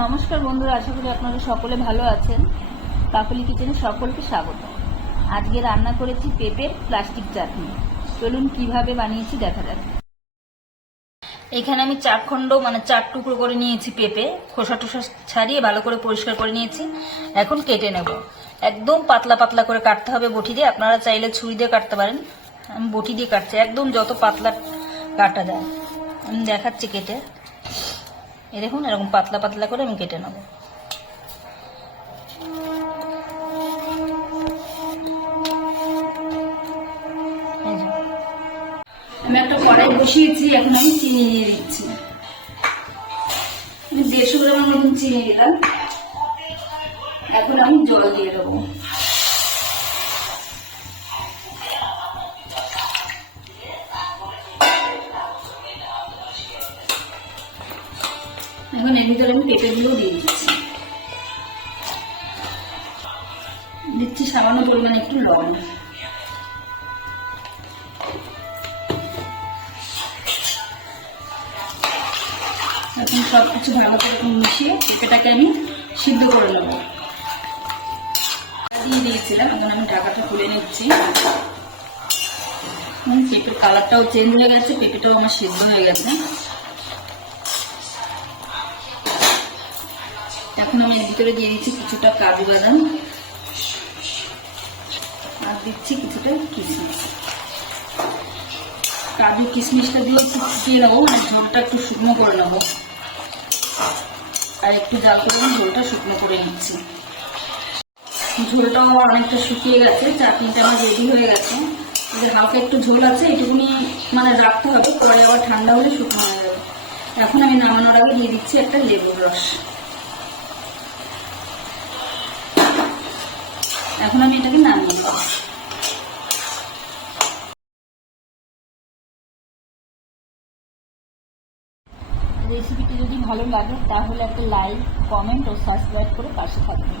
নমস্কার বন্ধুরা, আশা করি আপনারা সকলে ভালো আছেন। কাকলি কিচেনে সকলকে স্বাগত। আজকে রান্না করেছি পেঁপের প্লাস্টিক চাটনি। চলুন কিভাবে বানিয়েছি দেখা যাক। এখানে আমি 4 টুকরো করে নিয়েছি পেঁপে, খোসা টোসা ছাড়িয়ে ভালো করে পরিষ্কার করে নিয়েছি। এখন কেটে নেব। একদম পাতলা পাতলা করে কাটতে হবে বটি দিয়ে, আপনারা চাইলে ছুরি দিয়ে কাটতে পারেন। আমি বটি দিয়ে কাটছি, একদম যত পাতলা কাটা যায়। আমি দেখাচ্ছি কেটে। এই দেখুন, এরকম পাতলা পাতলা করে আমি কেটে নেব। আমি একটা কড়াই বসিয়েছি, এখন আমি চিনি দিয়ে দিচ্ছি। 150 গ্রামের মতন চিনি দিলাম। এখন আমি জল দিয়ে দেবো। এখন এর ভিতরে আমি পেঁপেগুলো দিয়ে দিচ্ছি সামান্য পরিমাণে একটু লবণ। এখন সবকিছু ভালো করে মিশিয়ে পেঁপেটাকে আমি সিদ্ধ করে নেব। দিয়ে দিয়েছিলাম, এখন আমি ঢাকাটা খুলে নিচ্ছি। পেঁপের কালারটাও চেঞ্জ হয়ে গেছে, পেঁপেটাও আমার সিদ্ধ হয়ে গেছে। এখন আমি এর ভিতরে দিয়ে দিচ্ছি কিছুটা কাজু বাদাম, আর দিচ্ছি কিছুটা কিশমিশ। কাজু কিশমিশটা দিয়ে ফুটিয়ে নেবো, ঝোলটা একটু শুকনো করে নেবো। আর একটু জাল করে ঝোলটা শুকনো করে নিচ্ছি। ঝোলটাও অনেকটা শুকিয়ে গেছে, চাটনিটা আমার রেডি হয়ে গেছে। হালকা একটু ঝোল আছে, এটুকুনি রাখতে হবে, পরে আবার ঠান্ডা হলে শুকনো হয়ে যাবে। এখন আমি নামানোর আগে দিয়ে দিচ্ছি একটা লেবুর রস। এখন আমি এটাকে নামিয়ে দেবো। রেসিপিটি যদি ভালো লাগে তাহলে একটা লাইক, কমেন্ট ও সাবস্ক্রাইব করে পাশে থাকবেন।